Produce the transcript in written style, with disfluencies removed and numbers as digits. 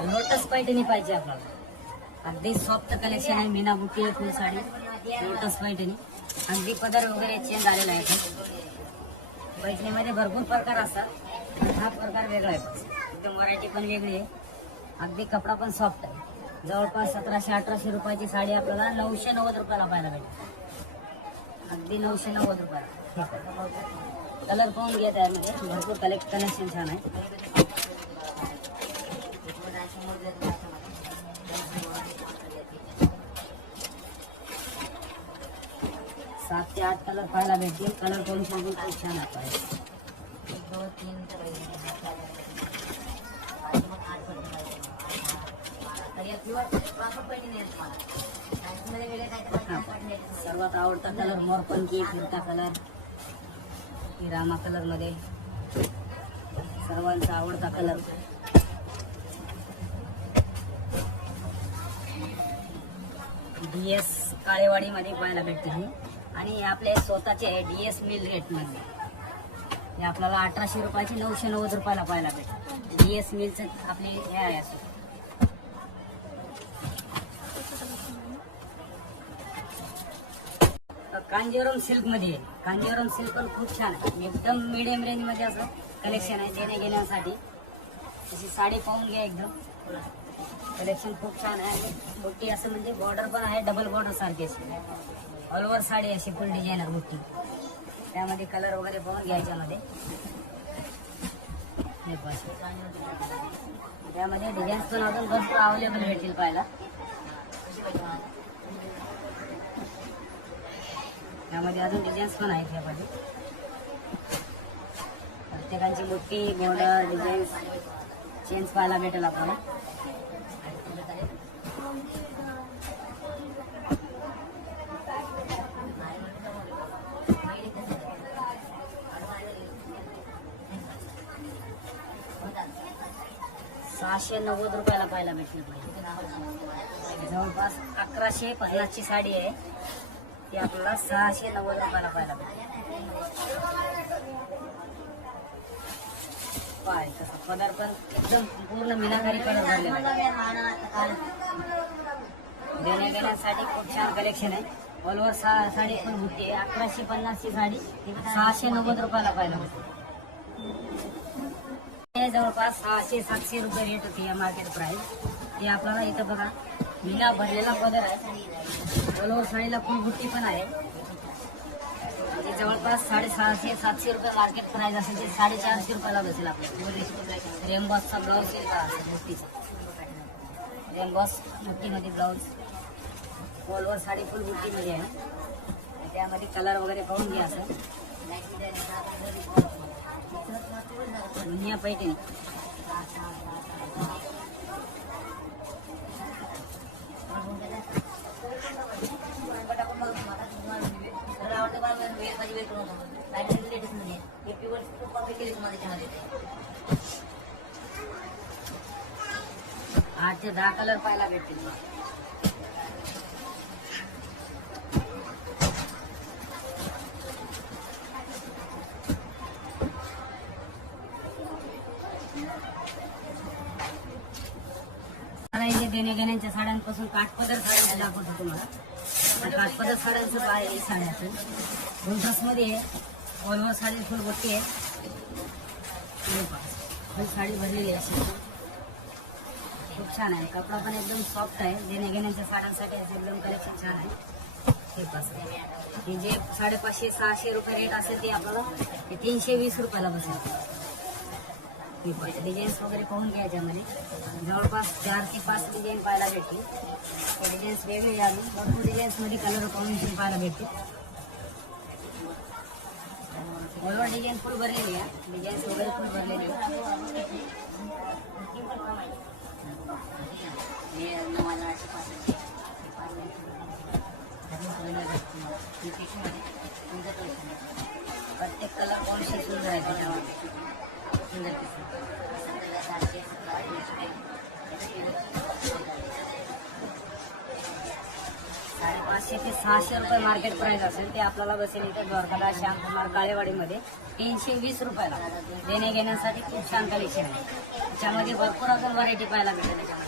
Lotus Paithani पाहिजे आपल्याला. अगदी सॉफ्ट कलेक्शन आहे. मीना बुटी आहे, फुल साडी, लोटस पैठणी. अगदी पदर वगैरे चेंज आलेला आहे. पैठणीमध्ये भरपूर प्रकार असतात. हा प्रकार वेगळा आहे. एकदम व्हरायटी पण वेगळी आहे. अगदी कपडा पण सॉफ्ट आहे. जवळपास 1700-1800 रुपयाची साडी आपल्याला 990 रुपयाला पाहायला भेटेल. अगदी 990 रुपयाला. कलर पाहून घ्या. त्यामध्ये भरपूर कलेक्शन छान आहे. 7 ते 8 कलर पाहायला भेटतील. कलर कॉम्बिनेशन पण खूप छान आहे. सर्वात आवडता कलर मोरपंखी, फिरता कलर, रामा कलर मध्ये सर्वांचा आवडता कलर. DS काळेवाडी मध्ये पाहायला भेटते ही. आणि आपले स्वतःचे DS मिल रेट मध्ये हे आपल्याला 1800 रुपयाची 990 रुपयाला पाहायला भेटते. DS मिलचं आपले हे आहे. असं कांजीवरम सिल्क मध्ये आहे. कांजीवरम सिल्क पण खूप छान आहे. एकदम मिडियम रेंज मध्ये असं कलेक्शन आहे. देण्या घेण्यासाठी तशी साडी पाहून घ्या. एकदम कलेक्शन खूप छान आहे. मोठी असं म्हणजे बॉर्डर पण आहे. डबल बॉर्डर सारखी अशी ऑल ओव्हर साडी अशी फुल डिझायनर मोठी. त्यामध्ये कलर वगैरे पाहून घ्यायच्यामध्ये. त्यामध्ये डिझाईन्स पण अजून भरपूर अवेलेबल भेटतील पाहायला. त्यामध्ये अजून डिझाईन्स पण आहेत. त्यामध्ये प्रत्येकांची मोठी बॉर्डर डिझाईन्स चेंज पाहायला भेटेल आपल्याला. ₹690 रुपयाला पाहायला भेटली पाहिजे. जवळपास 1150ची साडी आहे. ती आपल्याला 690 रुपयाला पाहायला भेटेल. पाय तसा पदर पण एकदम पूर्ण मीनाकारी पदर झालेला आहे. देण्या घेण्यासाठी खूप छान कलेक्शन आहे. ऑल ओव्हर साडी पण होती. 1150ची साडी 690 रुपयाला पाहायला भेटते. जवळपास 600-700 रुपये रेट होती या मार्केट प्राइस. ते आपल्याला इथं बघा मीना भरलेला पदर आहे. ऑल ओव्हर साडीला फुल बुट्टी पण आहे. म्हणजे जवळपास 650-700 रुपये मार्केट प्राइस असेल. ते 450 रुपयाला बसेल आपल्याला. रेमबॉसचा ब्लाऊज येईल का बुट्टीचा. रेमबॉस बुट्टीमध्ये blouse. All over sari full बुट्टीमध्ये आहे. त्यामध्ये कलर वगैरे पाहून घ्या. असं दुनिया पैठणी. आठ ते 10 कलर पाहायला भेटतील. देण्या घेण्याच्या साड्यांपासून काठपदर साड्या दाखवतो तुम्हाला. काठपदर साड्यांचं आहे. साड्या असेल ड्रेसमध्ये आहे. ऑल ओव्हर साडी फुल गोष्टी आहे. फुल साडी भरलेली आहे. खूप छान आहे. कपडा पण एकदम सॉफ्ट आहे. देण्या घेण्याच्या साड्यांसाठी एकदम कलेक्शन छान आहे. हे जे 550-600 रुपये रेट असेल ते आपल्याला 320 रुपयाला बसेल. डिझाईन्स वगैरे पाहून घ्या. याच्यामध्ये जवळपास 4 ते 5 डिझाईन पाहायला भेटतील. ते डिझाईन्स वेगळे आले. भरपूर डिझाईन्समध्ये कलर कॉम्बिनेशन पाहायला भेटतील. ऑल डिझाईन फुल भरलेली आहे. डिझाईन्स वगैरे फुल भरलेली आहे. प्रत्येक कलर कॉम्बिनेशन सुंदर आहे. त्याच्यामध्ये सुंदर 550 ते 600 रुपये मार्केट प्राइस असेल. ते आपल्याला बसेल इथे द्वारकाला श्यामकुमार काळेवाडीमध्ये 320 रुपयाला. देण्या घेण्यासाठी खूप छान कलेक्शन आहे. त्याच्यामध्ये भरपूर अजून व्हरायटी पाहायला भेटेल त्याच्यामध्ये.